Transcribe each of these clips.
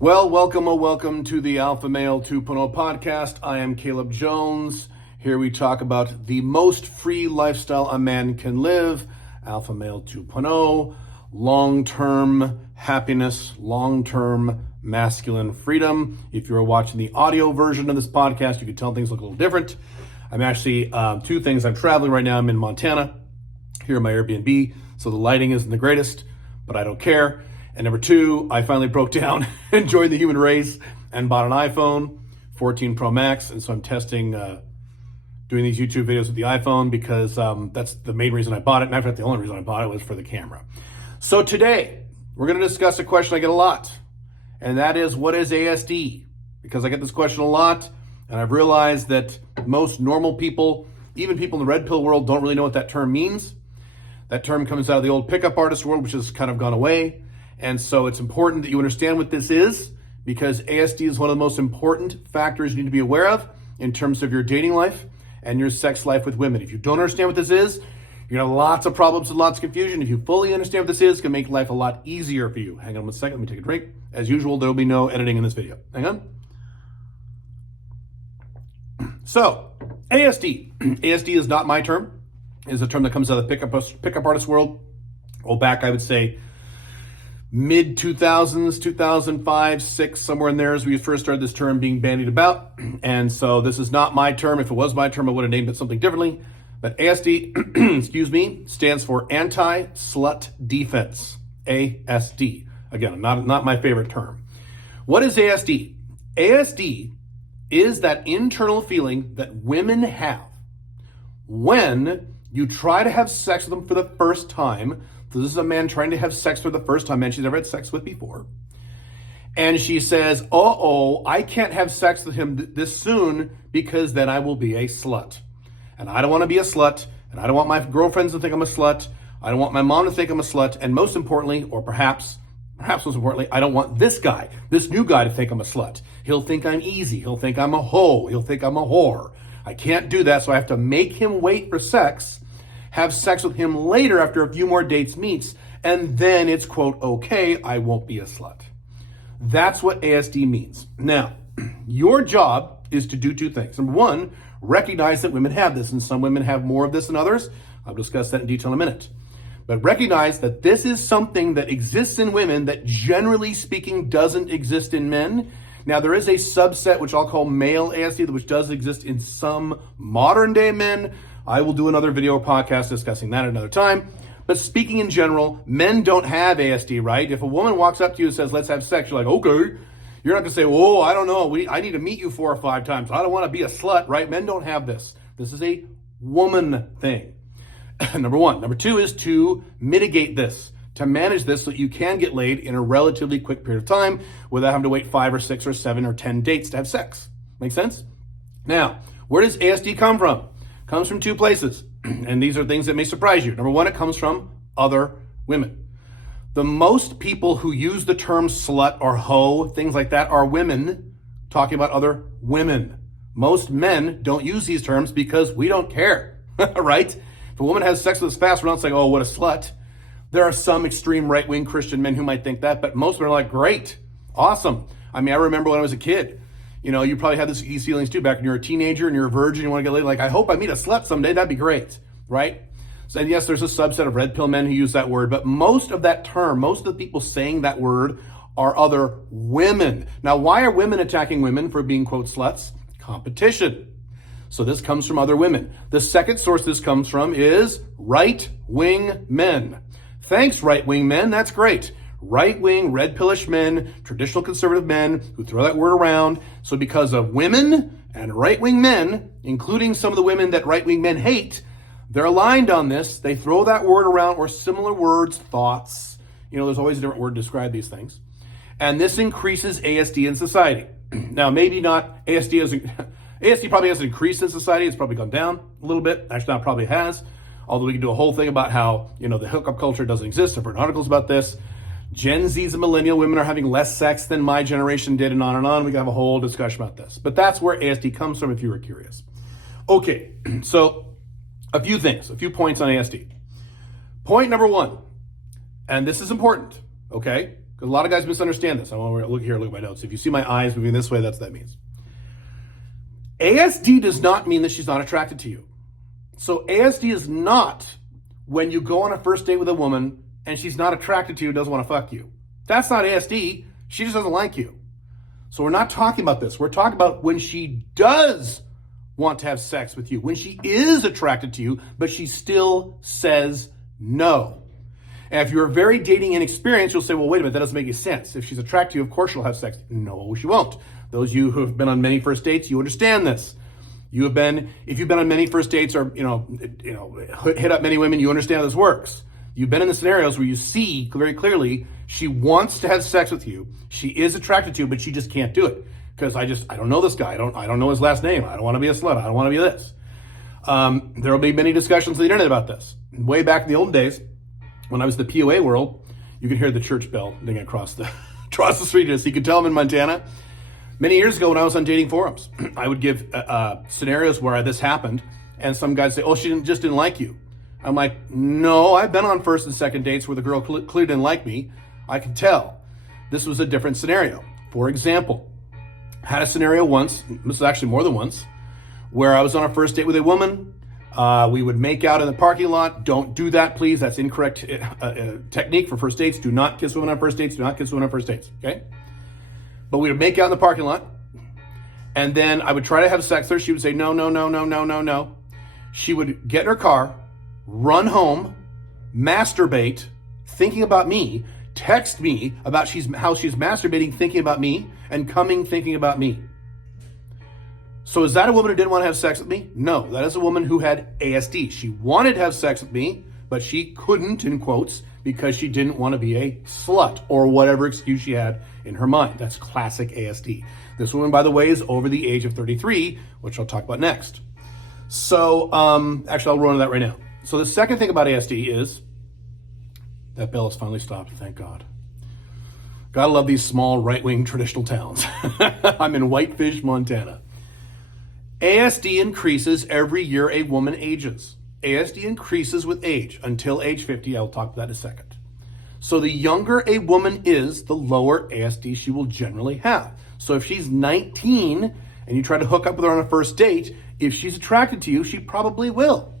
Well, welcome to the Alpha Male 2.0 podcast. I am Caleb Jones. Here we talk about the most free lifestyle a man can live, Alpha Male 2.0, long-term happiness, long-term masculine freedom. If you're watching the audio version of this podcast, you can tell things look a little different. I'm actually, two things. I'm traveling right now. I'm in Montana, here in my Airbnb, so the lighting isn't the greatest, but I don't care. And number two, I finally broke down and joined the human race and bought an iPhone 14 Pro Max. And so I'm testing, doing these YouTube videos with the iPhone because that's the main reason I bought it. And in fact, the only reason I bought it was for the camera. So today, we're going to discuss a question I get a lot. And that is, what is ASD? Because I get this question a lot. And I've realized that most normal people, even people in the red pill world, don't really know what that term means. That term comes out of the old pickup artist world, which has kind of gone away. And so it's important that you understand what this is, because ASD is one of the most important factors you need to be aware of in terms of your dating life and your sex life with women. If you don't understand what this is, you're going to have lots of problems and lots of confusion. If you fully understand what this is, it's going to make life a lot easier for you. Hang on one second. Let me take a drink. As usual, there will be no editing in this video. Hang on. So, ASD. ASD is not my term. It is a term that comes out of the pickup artist world. Well, back, I would say, mid-2000s, 2005, 6, somewhere in there as we first started this term being bandied about. And so this is not my term. If it was my term, I would have named it something differently. But ASD, excuse me, stands for Anti-Slut Defense, ASD. Again, not my favorite term. What is ASD? ASD is that internal feeling that women have when you try to have sex with them for the first time. So this is a man trying to have sex for the first time, and she's never had sex with before. And she says, I can't have sex with him this soon because then I will be a slut. And I don't want to be a slut, and I don't want my girlfriends to think I'm a slut. I don't want my mom to think I'm a slut. And most importantly, or perhaps most importantly, I don't want this new guy to think I'm a slut. He'll think I'm easy. He'll think I'm a hoe. He'll think I'm a whore. I can't do that, so I have to make him wait for sex, have sex with him later after a few more dates meets, and then it's, quote, okay, I won't be a slut. That's what ASD means. Now, your job is to do two things. Number one, recognize that women have this, and some women have more of this than others. I'll discuss that in detail in a minute. But recognize that this is something that exists in women that, generally speaking, doesn't exist in men. Now, there is a subset, which I'll call male ASD, which does exist in some modern day men. I will do another video or podcast discussing that at another time. But speaking in general, men don't have ASD, right? If a woman walks up to you and says, let's have sex, you're like, okay. You're not going to say, oh, I don't know. I need to meet you 4 or 5 times. I don't want to be a slut, right? Men don't have this. This is a woman thing. Number one. Number two is to mitigate this, to manage this so that you can get laid in a relatively quick period of time without having to wait 5 or 6 or 7 or 10 dates to have sex. Make sense? Now, where does ASD come from? Comes from 2 places, and these are things that may surprise you. Number one, it comes from other women. The most people who use the term slut or hoe, things like that, are women talking about other women. Most men don't use these terms because we don't care, right? If a woman has sex with us fast, we're not saying, oh, what a slut. There are some extreme right-wing Christian men who might think that, but most men are like, great, awesome. I mean, I remember when I was a kid, you know, you probably had these feelings too back when you're a teenager and you're a virgin, you want to get laid. Like, I hope I meet a slut someday. That'd be great, right? So, and yes, there's a subset of red pill men who use that word, but most of that term, most of the people saying that word are other women. Now, why are women attacking women for being, quote, sluts? Competition. So this comes from other women. The second source this comes from is right-wing men. Thanks, right-wing men. That's great. Right-wing, red-pillish men, traditional conservative men who throw that word around. So because of women and right-wing men, including some of the women that right-wing men hate, they're aligned on this. They throw that word around, or similar words, thoughts. You know, there's always a different word to describe these things. And this increases ASD in society. Now, maybe not, ASD probably hasn't increased in society. It's probably gone down a little bit. Actually, not probably has. Although we can do a whole thing about how, you know, the hookup culture doesn't exist. I've written articles about this. Gen Zs and millennial women are having less sex than my generation did, and on and on. We can have a whole discussion about this. But that's where ASD comes from if you were curious. Okay, so a few things, a few points on ASD. Point number one, and this is important, okay? Because a lot of guys misunderstand this. I want to look here, look at my notes. If you see my eyes moving this way, that's what that means. ASD does not mean that she's not attracted to you. So ASD is not when you go on a first date with a woman and she's not attracted to you, doesn't want to fuck you. That's not ASD. She just doesn't like you. So we're not talking about this. We're talking about when she does want to have sex with you, when she is attracted to you, but she still says no. And if you're very dating inexperienced, you'll say, well, wait a minute, that doesn't make any sense. If she's attracted to you, of course she'll have sex. No, she won't. Those of you who have been on many first dates, you understand this. If you've been on many first dates or, hit up many women, you understand how this works. You've been in the scenarios where you see very clearly she wants to have sex with you. She is attracted to you, but she just can't do it. Because I don't know this guy. I don't know his last name. I don't want to be a slut. I don't want to be this. There will be many discussions on the internet about this. Way back in the old days, when I was in the POA world, you could hear the church bell dinging across the street. So you could tell I'm in Montana. Many years ago when I was on dating forums, I would give scenarios where this happened, and some guys say, oh, she just didn't like you. I'm like, no, I've been on first and second dates where the girl clearly didn't like me. I could tell. This was a different scenario. For example, had a scenario once, this is actually more than once, where I was on a first date with a woman. We would make out in the parking lot. Don't do that, please. That's incorrect technique for first dates. Do not kiss women on first dates. Do not kiss women on first dates, okay? But we would make out in the parking lot, and then I would try to have sex with her. She would say, no, no, no, no, no, no, no. She would get in her car, run home, masturbate, thinking about me, text me about how she's masturbating, thinking about me, and coming thinking about me. So is that a woman who didn't want to have sex with me? No, that is a woman who had ASD. She wanted to have sex with me, but she couldn't, in quotes, because she didn't want to be a slut or whatever excuse she had in her mind. That's classic ASD. This woman, by the way, is over the age of 33, which I'll talk about next. So, actually, I'll run into that right now. So the second thing about ASD is, that bell has finally stopped, thank God. Gotta love these small right-wing traditional towns. I'm in Whitefish, Montana. ASD increases every year a woman ages. ASD increases with age until age 50. I'll talk about that in a second. So the younger a woman is, the lower ASD she will generally have. So if she's 19 and you try to hook up with her on a first date, if she's attracted to you, she probably will.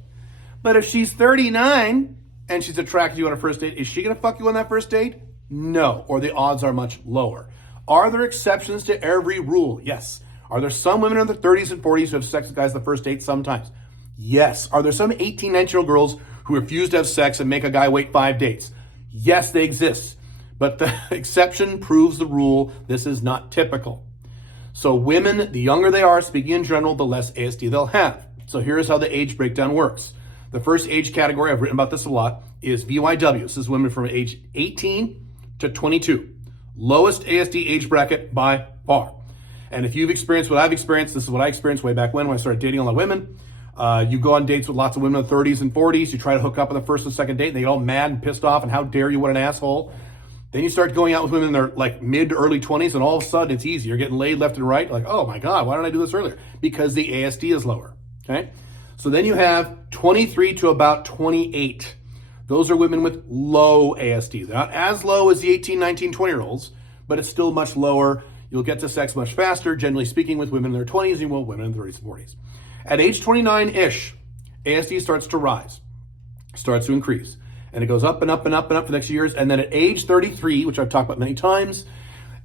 But if she's 39 and she's attracted to you on a first date, is she going to fuck you on that first date? No, or the odds are much lower. Are there exceptions to every rule? Yes. Are there some women in their 30s and 40s who have sex with guys the first date? Sometimes. Yes. Are there some 18, 19-year-old girls who refuse to have sex and make a guy wait 5 dates? Yes, they exist. But the exception proves the rule. This is not typical. So women, the younger they are, speaking in general, the less ASD they'll have. So here's how the age breakdown works. The first age category, I've written about this a lot, is VYW. This is women from age 18 to 22. Lowest ASD age bracket by far. And if you've experienced what I've experienced, this is what I experienced way back when I started dating a lot of women. You go on dates with lots of women in the 30s and 40s. You try to hook up on the first and second date, and they get all mad and pissed off, and how dare you, what an asshole. Then you start going out with women in their like mid to early 20s, and all of a sudden it's easy. You're getting laid left and right. Like, oh my God, why didn't I do this earlier? Because the ASD is lower, okay? So then you have 23 to about 28. Those are women with low ASD. They're not as low as the 18, 19, 20-year-olds, but it's still much lower. You'll get to sex much faster, generally speaking, with women in their 20s than you will women in their 30s and 40s. At age 29-ish, ASD starts to rise, starts to increase. And it goes up and up and up and up for the next years. And then at age 33, which I've talked about many times,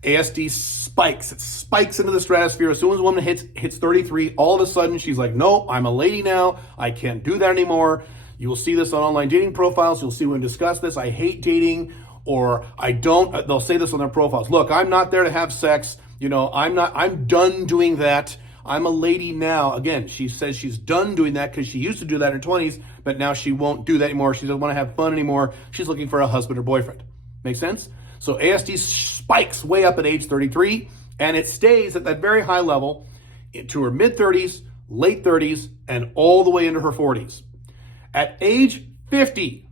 ASD spikes. It spikes into the stratosphere. As soon as a woman hits 33, all of a sudden she's like, no, I'm a lady now. I can't do that anymore. You will see this on online dating profiles. You'll see when we discuss this. I hate dating, or I don't. They'll say this on their profiles. Look, I'm not there to have sex. I'm done doing that. I'm a lady now. Again, she says she's done doing that because she used to do that in her 20s, but now she won't do that anymore. She doesn't want to have fun anymore. She's looking for a husband or boyfriend. Make sense? So ASD spikes way up at age 33, and it stays at that very high level to her mid-30s, late 30s, and all the way into her 40s. At age 50,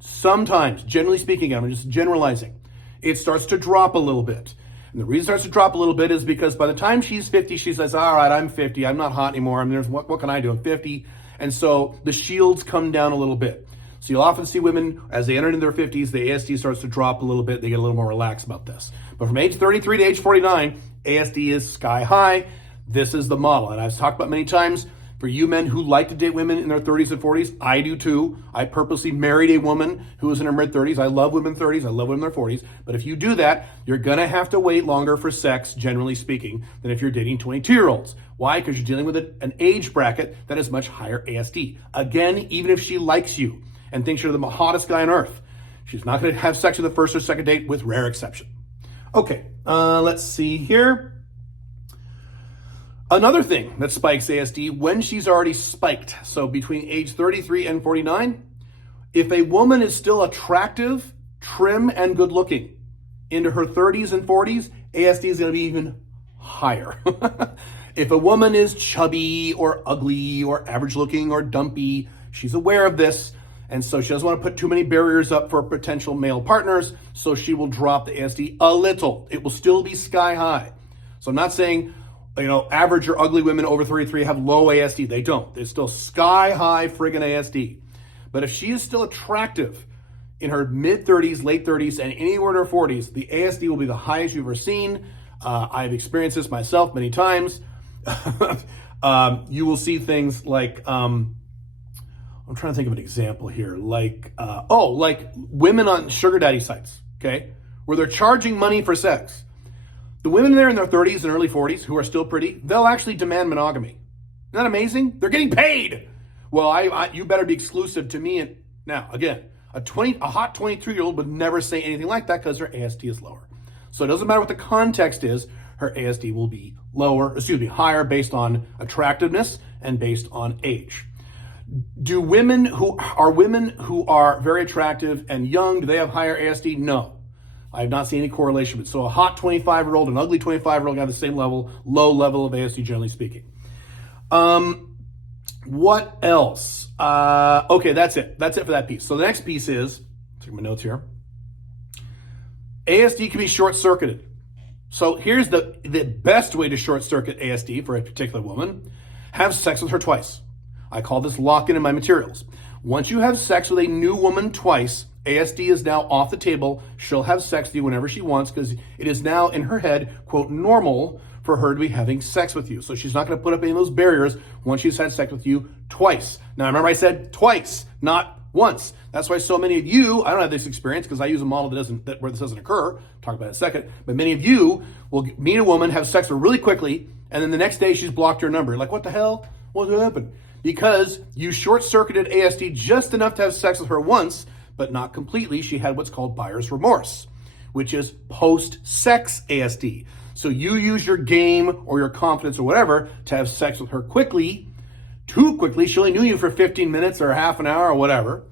sometimes, generally speaking, I'm just generalizing, it starts to drop a little bit. And the reason it starts to drop a little bit is because by the time she's 50, she says, all right, I'm 50. I'm not hot anymore. I mean, what can I do? I'm 50. And so the shields come down a little bit. So you'll often see women, as they enter into their 50s, the ASD starts to drop a little bit. They get a little more relaxed about this. But from age 33 to age 49, ASD is sky high. This is the model. And I've talked about many times, for you men who like to date women in their 30s and 40s, I do too. I purposely married a woman who was in her mid-30s. I love women in their 30s. I love women in their 40s. But if you do that, you're going to have to wait longer for sex, generally speaking, than if you're dating 22-year-olds. Why? Because you're dealing with an age bracket that is much higher ASD. Again, even if she likes you and thinks you're the hottest guy on earth, she's not going to have sex with the first or second date, with rare exception. Okay, let's see here. Another thing that spikes ASD, when she's already spiked, so between age 33 and 49, if a woman is still attractive, trim, and good looking into her 30s and 40s, ASD is going to be even higher. If a woman is chubby or ugly or average looking or dumpy, she's aware of this, and so she doesn't want to put too many barriers up for potential male partners, so she will drop the ASD a little. It will still be sky high. So I'm not saying, average or ugly women over 33 have low ASD. They don't. It's still sky high friggin' ASD. But if she is still attractive in her mid-30s, late 30s, and anywhere in her 40s, the ASD will be the highest you've ever seen. I've experienced this myself many times. You will see things like, I'm trying to think of an example here, like women on sugar daddy sites, okay, where they're charging money for sex. The women there in their 30s and early 40s who are still pretty, they'll actually demand monogamy. Isn't that amazing? They're getting paid. Well, you better be exclusive to me. And now, again, a hot 23-year-old would never say anything like that because her ASD is lower. So it doesn't matter what the context is, her ASD will be higher based on attractiveness and based on age. Do women who are very attractive and young, do they have higher ASD? No. I have not seen any correlation. So a hot 25-year-old and ugly 25-year-old have the same low level of ASD, generally speaking. What else? Okay, that's it. That's it for that piece. So the next piece is, take my notes here. ASD can be short-circuited. So here's the best way to short-circuit ASD for a particular woman. Have sex with her twice. I call this lock-in my materials. Once you have sex with a new woman twice, ASD is now off the table. She'll have sex with you whenever she wants because it is now in her head, quote, normal for her to be having sex with you. So she's not going to put up any of those barriers once she's had sex with you twice. Now, remember I said twice, not once. That's why so many of you, I don't have this experience because I use a model where this doesn't occur. I'll talk about it in a second. But many of you will meet a woman, have sex with her really quickly, and then the next day she's blocked your number. You're like, what the hell? What happened? Because you short-circuited ASD just enough to have sex with her once, but not completely. She had what's called buyer's remorse, which is post-sex ASD. So you use your game or your confidence or whatever to have sex with her quickly, too quickly. She only knew you for 15 minutes or half an hour or whatever.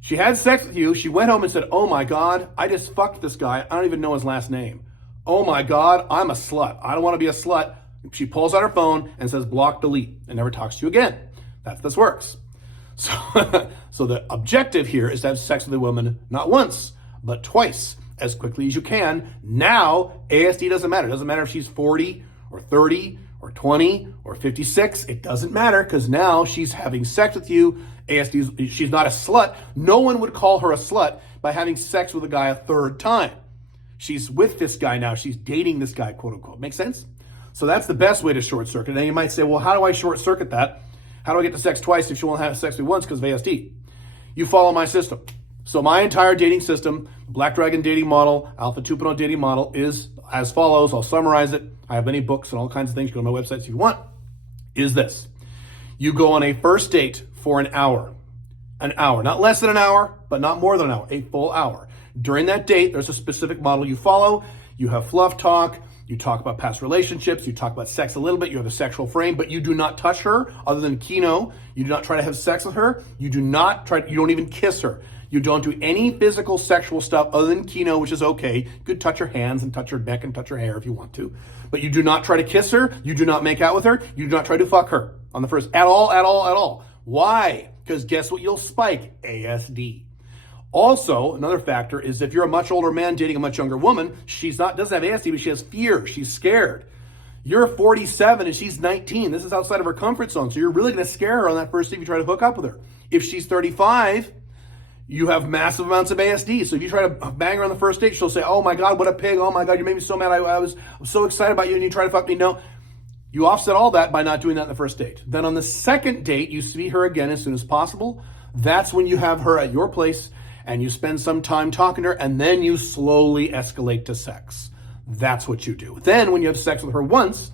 She had sex with you. She went home and said, oh my God, I just fucked this guy. I don't even know his last name. Oh my God, I'm a slut. I don't want to be a slut. She pulls out her phone and says, block, delete, and never talks to you again. This works. So the objective here is to have sex with a woman not once, but twice, as quickly as you can. Now, ASD doesn't matter. It doesn't matter if she's 40 or 30 or 20 or 56. It doesn't matter because now she's having sex with you. ASD, she's not a slut. No one would call her a slut by having sex with a guy a third time. She's with this guy now. She's dating this guy, quote unquote. Make sense? So that's the best way to short circuit. And you might say, well, how do I short circuit that? How do I get to sex twice if she won't have sex with me once because of ASD? You follow my system. So my entire dating system, Black Dragon dating model, Alpha 2.0 dating model is as follows. I'll summarize it. I have many books and all kinds of things. You go to my website if you want. Is this. You go on a first date for an hour. An hour. Not less than an hour, but not more than an hour. A full hour. During that date, there's a specific model you follow. You have fluff talk. You talk about past relationships. You talk about sex a little bit. You have a sexual frame, but you do not touch her other than kino. You do not try to have sex with her. You don't even kiss her. You don't do any physical sexual stuff other than kino, which is okay. You could touch her hands and touch her neck and touch her hair if you want to. But you do not try to kiss her. You do not make out with her. You do not try to fuck her on the first. At all. Why? Because guess what you'll spike? ASD. Also, another factor is if you're a much older man dating a much younger woman, doesn't have ASD, but she has fear. She's scared. You're 47 and she's 19. This is outside of her comfort zone. So you're really going to scare her on that first date if you try to hook up with her. If she's 35, You have massive amounts of ASD. So if you try to bang her on the first date, she'll say, oh my God, what a pig. Oh my God, you made me so mad. I was so excited about you and you try to fuck me. No, you offset all that by not doing that in the first date. Then on the second date, you see her again as soon as possible. That's when you have her at your place and you spend some time talking to her, and then you slowly escalate to sex. That's what you do. Then when you have sex with her once,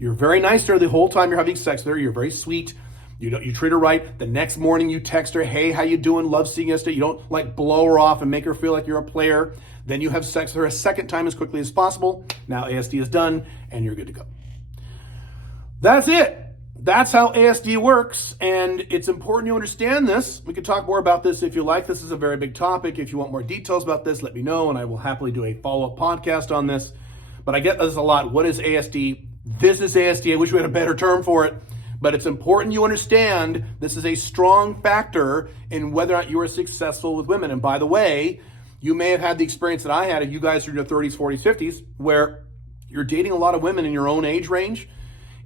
you're very nice to her the whole time you're having sex with her. You're very sweet. You treat her right. The next morning you text her, hey, how you doing? Love seeing you yesterday. You don't like blow her off and make her feel like you're a player. Then you have sex with her a second time as quickly as possible. Now ASD is done and you're good to go. That's it. That's how ASD works, and it's important you understand this. We could talk more about this if you like. This is a very big topic. If you want more details about this, let me know, and I will happily do a follow-up podcast on this. But I get this a lot. What is ASD? This is ASD. I wish we had a better term for it, but it's important you understand this is a strong factor in whether or not you are successful with women. And by the way, you may have had the experience that I had, and you guys are in your 30s, 40s, 50s, where you're dating a lot of women in your own age range,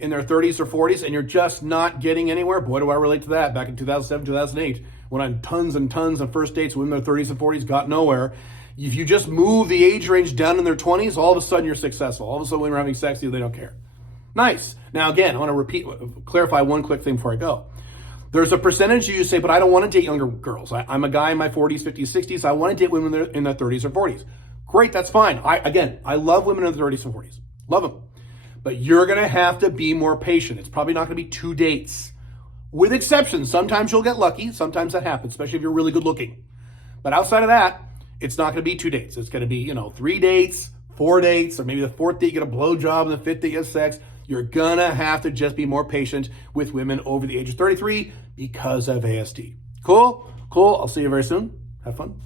in their 30s or 40s, and you're just not getting anywhere. Boy, do I relate to that. Back in 2007, 2008, when I had tons and tons of first dates with women in their 30s and 40s, got nowhere. If you just move the age range down in their 20s, all of a sudden you're successful. All of a sudden when we're having sex with you, they don't care. Nice. Now again, I want to clarify one quick thing before I go. There's a percentage of you say, but I don't want to date younger girls. I'm a guy in my 40s, 50s, 60s. I want to date women in their 30s or 40s. Great, that's fine. I love women in their 30s and 40s. Love them. But you're going to have to be more patient. It's probably not going to be 2 dates. With exceptions. Sometimes you'll get lucky. Sometimes that happens, especially if you're really good looking. But outside of that, it's not going to be 2 dates. It's going to be, 3 dates, 4 dates, or maybe the 4th date you get a blowjob and the 5th date you have sex. You're going to have to just be more patient with women over the age of 33 because of ASD. Cool? Cool. I'll see you very soon. Have fun.